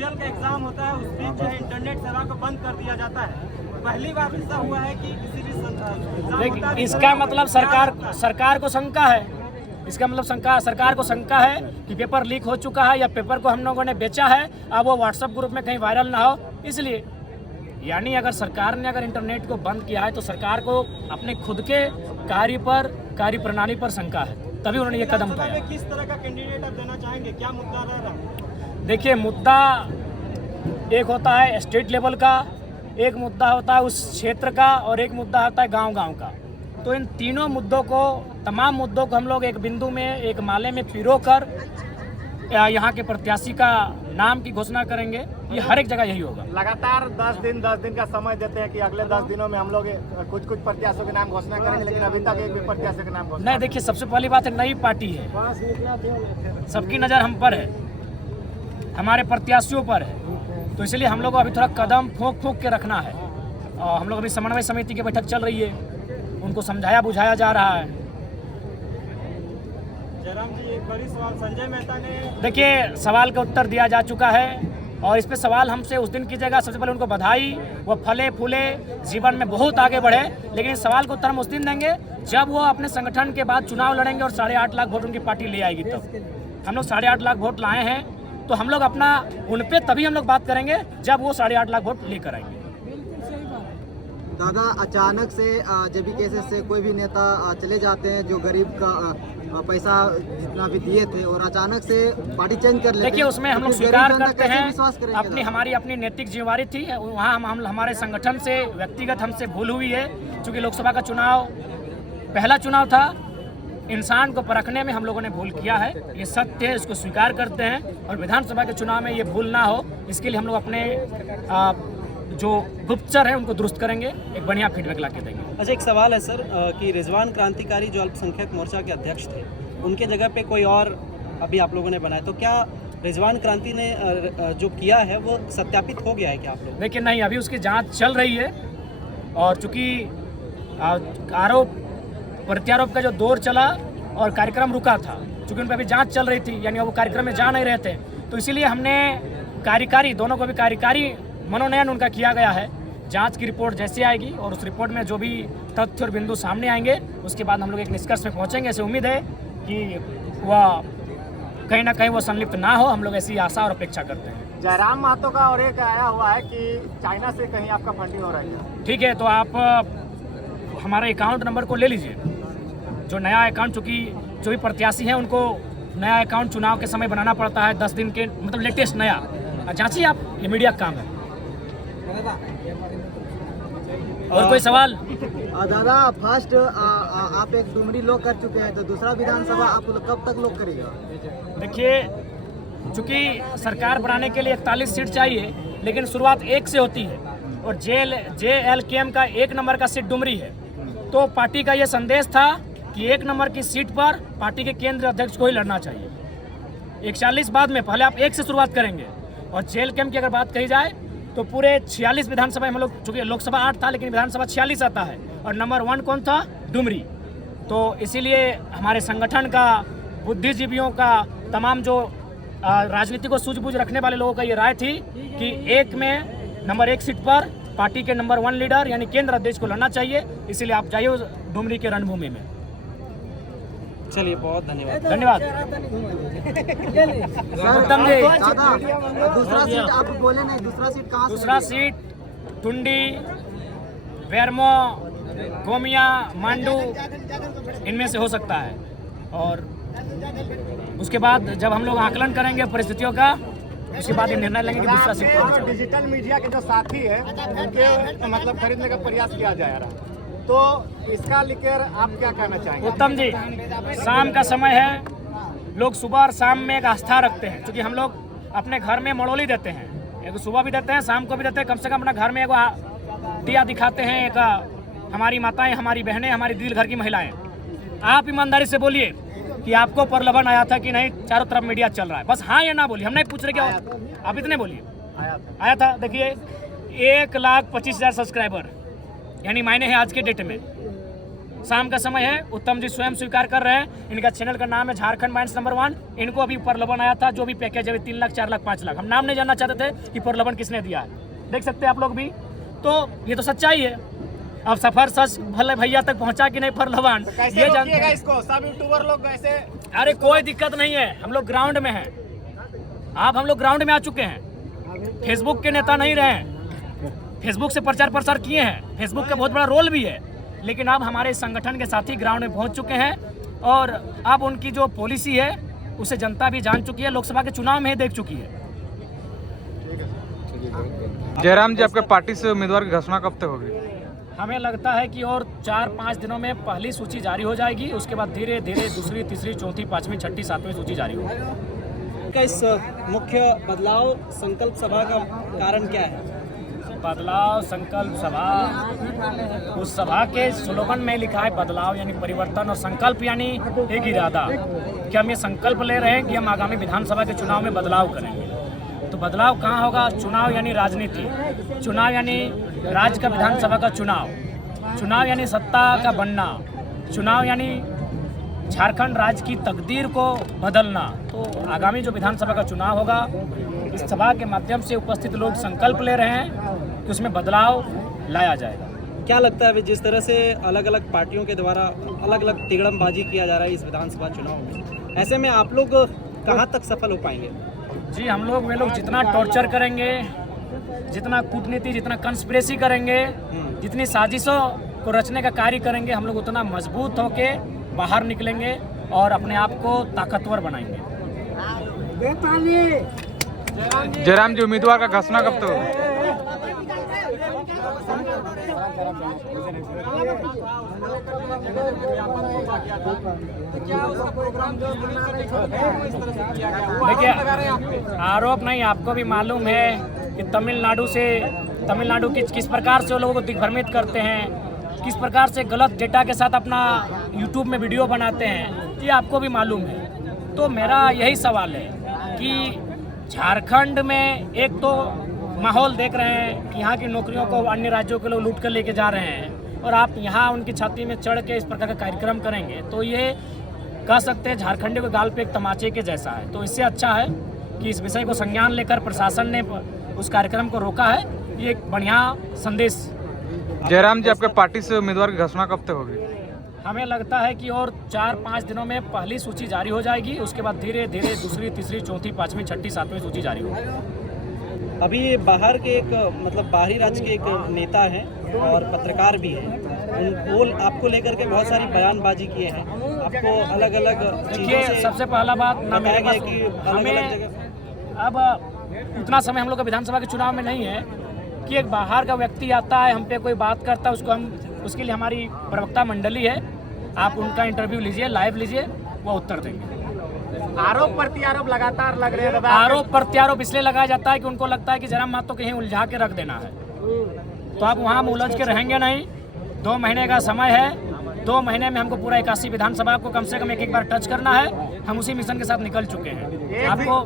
CGL का exam होता है, उस बीच जो है इंटरनेट सेवा को बंद कर दिया जाता है। पहली बार ऐसा हुआ है कि किसी भी एग्जाम होता है। इसका मतलब सरकार को शंका है, इसका मतलब सरकार को शंका है कि पेपर लीक हो चुका है या पेपर को हम लोगों ने बेचा है, अब वो व्हाट्सएप ग्रुप में कहीं वायरल ना हो इसलिए। यानी अगर सरकार ने अगर इंटरनेट को बंद किया है तो सरकार को अपने खुद के कार्य प्रणाली पर शंका है, तभी उन्होंने ये कदम उठाया। किस तरह का कैंडिडेट आप देना चाहेंगे, क्या मुद्दा रह रहा है? देखिए, मुद्दा एक होता है स्टेट लेवल का, एक मुद्दा होता है उस क्षेत्र का और एक मुद्दा होता है गांव-गांव का। तो इन तीनों मुद्दों को, तमाम मुद्दों को हम लोग एक बिंदु में, एक माले में पिरोकर यहाँ के प्रत्याशी का नाम की घोषणा करेंगे। ये हर एक जगह यही होगा। लगातार 10 दिन का समय देते हैं कि अगले 10 दिनों में हम लोग कुछ प्रत्याशियों के नाम घोषणा करेंगे, लेकिन अभी तक एक भी प्रत्याशी के नाम घोषणा नहीं। देखिए, सबसे पहली बात है, नई पार्टी है, सबकी नज़र हम पर है, हमारे प्रत्याशियों पर है, तो इसलिए हम लोग को अभी थोड़ा कदम फूंक के रखना है। और हम लोग अभी समन्वय समिति की बैठक चल रही है, उनको समझाया बुझाया जा रहा है। जयराम जी, एक बड़ी सवाल संजय मेहता ने, देखिए, सवाल का उत्तर दिया जा चुका है और इस पे सवाल हमसे उस दिन कीजिएगा। सबसे पहले उनको बधाई, वो फले फूले, जीवन में बहुत आगे बढ़े, लेकिन इस सवाल का उत्तर हम उस दिन देंगे जब वो अपने संगठन के बाद चुनाव लड़ेंगे और 8.5 लाख वोट उनकी पार्टी ले आएगी। तब हम लोग 8.5 लाख वोट लाए हैं, तो हम लोग अपना उन पे तभी हम लोग बात करेंगे जब वो 8.5 लाख वोट लेकर आएंगे। दादा, अचानक से जब भी केसेस से कोई भी नेता चले जाते हैं जो गरीब का पैसा जितना भी दिए थे और अचानक से पार्टी चेंज कर लेते हैं, देखिए, उसमें हम लोग स्वीकार करते हैं, अपनी हमारी नेतिक जिम्मेवारी थी वहाँ। हम हमारे संगठन से व्यक्तिगत हमसे भूल हुई है, क्योंकि लोकसभा का चुनाव पहला चुनाव था, इंसान को परखने में हम लोगों ने भूल किया है, ये सत्य है, इसको स्वीकार करते हैं। और विधानसभा के चुनाव में ये भूल ना हो, इसके लिए हम लोग अपने जो गुप्तचर है उनको दुरुस्त करेंगे, एक बढ़िया फीडबैक ला के देंगे। अच्छा, एक सवाल है सर कि रिजवान क्रांतिकारी जो अल्पसंख्यक मोर्चा के अध्यक्ष थे, उनके जगह पे कोई और अभी आप लोगों ने बनाया, तो क्या रिजवान क्रांति ने जो किया है वो सत्यापित हो गया है क्या आप लोग? देखिए, नहीं, अभी उसकी जांच चल रही है और चूँकि आरोप प्रत्यारोप का जो दौर चला और कार्यक्रम रुका था, चूँकि उन पर अभी जाँच चल रही थी, यानी वो कार्यक्रम में जा नहीं रहे थे, तो इसीलिए हमने कार्यकारी दोनों को भी कार्यकारी मनोनयन उनका किया गया है। जांच की रिपोर्ट जैसे आएगी और उस रिपोर्ट में जो भी तथ्य और बिंदु सामने आएंगे, उसके बाद हम लोग एक निष्कर्ष पे पहुंचेंगे। ऐसे उम्मीद है कि वह कहीं ना कहीं वो संलिप्त ना हो, हम लोग ऐसी आशा और अपेक्षा करते हैं। जयराम महतो का और एक आया हुआ है कि चाइना से कहीं आपका फंडिंग हो रहा है। ठीक है, तो आप हमारे अकाउंट नंबर को ले लीजिए, जो नया अकाउंट, चूँकि जो भी प्रत्याशी हैं उनको नया अकाउंट चुनाव के समय बनाना पड़ता है, 10 दिन के, मतलब लेटेस्ट नया। जाँचिए आप, ये मीडिया का काम है। और कोई सवाल? दादा, फर्स्ट आप एक डुमरी लोग कर चुके हैं, तो दूसरा विधानसभा आप लोग कब तक लोग करेगा? देखिए, चूँकि सरकार बनाने के लिए 41 सीट चाहिए, लेकिन शुरुआत 1 से होती है और JLKM का 1 नंबर का सीट डुमरी है, तो पार्टी का ये संदेश था कि 1 नंबर की सीट पर पार्टी के केंद्रीय अध्यक्ष को ही लड़ना चाहिए। 41 बाद में पहले आप 1 से शुरुआत करेंगे। और JLKM की अगर बात कही जाए तो पूरे 46 विधानसभा हम लोग, चूँकि लोकसभा 8 था लेकिन विधानसभा 46 आता है, और नंबर 1 कौन था? डुमरी। तो इसीलिए हमारे संगठन का, बुद्धिजीवियों का, तमाम जो राजनीति को सूझबूझ रखने वाले लोगों का ये राय थी कि 1 में नंबर 1 सीट पर पार्टी के नंबर 1 लीडर यानी केंद्र अध्यक्ष को लड़ना चाहिए। इसीलिए आप जाइए उस डुमरी के रणभूमि में। चलिए, बहुत धन्यवाद। धन्यवाद। उत्तम जी, दूसरा सीट आप बोले नहीं, दूसरा सीट कहाँ से? दूसरा सीट टुंडी, वेरमो, गोमिया, मांडू, इनमें से हो सकता है। और उसके बाद जब हम लोग आकलन करेंगे परिस्थितियों का, उसके बाद ये निर्णय लेंगे कि दूसरा सीट कौन सा। डिजिटल मीडिया के जो साथी है उनके मतलब खरीदने का प्रयास किया जा रहा है, तो इसका लेकर आप क्या कहना चाहेंगे? उत्तम जी, शाम का समय है, लोग सुबह और शाम में एक आस्था रखते हैं, क्योंकि हम लोग अपने घर में मड़ोली देते हैं, एक सुबह भी देते हैं, शाम को भी देते हैं, कम से कम अपना घर में एक दिया दिखाते हैं। एक हमारी माताएं, हमारी बहनें, हमारी दिल घर की महिलाएं, आप ईमानदारी से बोलिए कि आपको प्रलोभन आया था कि नहीं? चारों तरफ मीडिया चल रहा है, बस हाँ या ना बोलिए, हम नहीं पूछ रहे क्या, आप इतने बोलिए। आया था। देखिए, 1,25,000 सब्सक्राइबर, यानी मायने है आज के डेट में शाम का समय है, उत्तम जी स्वयं स्वीकार कर रहे हैं। इनका चैनल का नाम है झारखंड माइंड्स नंबर 1। इनको अभी प्रलोभन आया था, जो भी पैकेज है 3 लाख 4 लाख 5 लाख, हम नाम नहीं जानना चाहते थे कि प्रलोभन किसने दिया है। देख सकते हैं आप लोग भी, तो ये तो सच्चाई है। अब सफर सच भले भैया तक पहुंचा कि नहीं प्रलोभन, कैसे ये रोकिएगा इसको? सब यूट्यूबर लोग ऐसे अरे कोई दिक्कत नहीं है, हम लोग ग्राउंड में हैं। आप हम लोग ग्राउंड में आ चुके हैं, फेसबुक के नेता नहीं रहे हैं। फेसबुक से प्रचार प्रसार किए हैं, फेसबुक का बहुत बड़ा रोल भी है, लेकिन अब हमारे संगठन के साथी ग्राउंड में पहुंच चुके हैं और अब उनकी जो पॉलिसी है उसे जनता भी जान चुकी है, लोकसभा के चुनाव में ही देख चुकी है। जयराम जी, आपके पार्टी से उम्मीदवार की घोषणा कब तक होगी? हमें लगता है कि और 4-5 दिनों में पहली सूची जारी हो जाएगी, उसके बाद धीरे धीरे दूसरी, तीसरी, चौथी, 5वीं, 6ठी, 7वीं सूची जारी होगी। का इस मुख्य बदलाव संकल्प सभा का कारण क्या है? बदलाव संकल्प सभा, उस सभा के स्लोगन में लिखा है बदलाव यानी परिवर्तन, और संकल्प यानी एक इरादा कि हम ये संकल्प ले रहे हैं कि हम आगामी विधानसभा के चुनाव में बदलाव करेंगे। तो बदलाव कहाँ होगा? चुनाव यानी राजनीति, चुनाव यानी राज्य का विधानसभा का चुनाव, चुनाव यानी सत्ता का बनना, चुनाव यानी झारखंड राज्य की तकदीर को बदलना। तो आगामी जो विधानसभा का चुनाव होगा, इस सभा के माध्यम से उपस्थित लोग संकल्प ले रहे हैं कि उसमें बदलाव लाया जाएगा। क्या लगता है अभी जिस तरह से अलग अलग पार्टियों के द्वारा अलग अलग तिगड़मबाजी किया जा रहा है इस विधानसभा चुनाव में, ऐसे में आप लोग कहाँ तक सफल हो पाएंगे? जी, हम लोग वे लोग जितना टॉर्चर करेंगे, जितना कूटनीति, जितना कंस्पिरेसी करेंगे, जितनी साजिशों को रचने का कार्य करेंगे, हम लोग उतना मजबूत होके बाहर निकलेंगे और अपने आप को ताकतवर बनाएंगे। जयराम जी, उम्मीदवार का घोषणा कब तक होगी? देखिए, आरोप नहीं, आपको भी मालूम है कि तमिलनाडु की किस प्रकार से वो लोगों को दिग्भ्रमित करते हैं, किस प्रकार से गलत डेटा के साथ अपना यूट्यूब में वीडियो बनाते हैं, ये आपको भी मालूम है। तो मेरा यही सवाल है कि झारखंड में एक तो माहौल देख रहे हैं कि यहाँ की नौकरियों को अन्य राज्यों के लोग लूट कर लेके जा रहे हैं, और आप यहाँ उनकी छाती में चढ़ के इस प्रकार का कार्यक्रम करेंगे, तो ये कह सकते हैं झारखंडी के गाल पे एक तमाचे के जैसा है। तो इससे अच्छा है कि इस विषय को संज्ञान लेकर प्रशासन ने उस कार्यक्रम को रोका है, ये एक बढ़िया संदेश। जयराम जी, आपके पार्टी से उम्मीदवार की घोषणा कब तक होगी? हमें लगता है कि और 4-5 दिनों में पहली सूची जारी हो जाएगी, उसके बाद धीरे धीरे दूसरी, तीसरी, चौथी, 5वीं, 6ठी, 7वीं सूची जारी होगी। अभी बाहर के एक मतलब बाहरी राज्य के एक नेता हैं और पत्रकार भी हैं, वो आपको लेकर के बहुत सारी बयानबाजी किए हैं, आपको अलग अलग देखिए, सबसे पहला बात ना मेरे पास कि हमें अब उतना समय हम लोग का विधानसभा के चुनाव में नहीं है कि एक बाहर का व्यक्ति आता है, हम पे कोई बात करता है, उसको हम उसके लिए हमारी प्रवक्ता मंडली है, आप उनका इंटरव्यू लीजिए, लाइव लीजिए, वो उत्तर देंगे। आरोप प्रत्यारोप लगातार लग रहे हैं। आरोप प्रत्यारोप इसलिए लगाया जाता है कि उनको लगता है कि जयराम महतो कहीं उलझा के रख देना है, तो आप वहाँ उलझ के रहेंगे नहीं। 2 महीने का समय है, 2 महीने में हमको पूरा 81 विधानसभा को कम से कम एक बार टच करना है। हम उसी मिशन के साथ निकल चुके हैं। आपको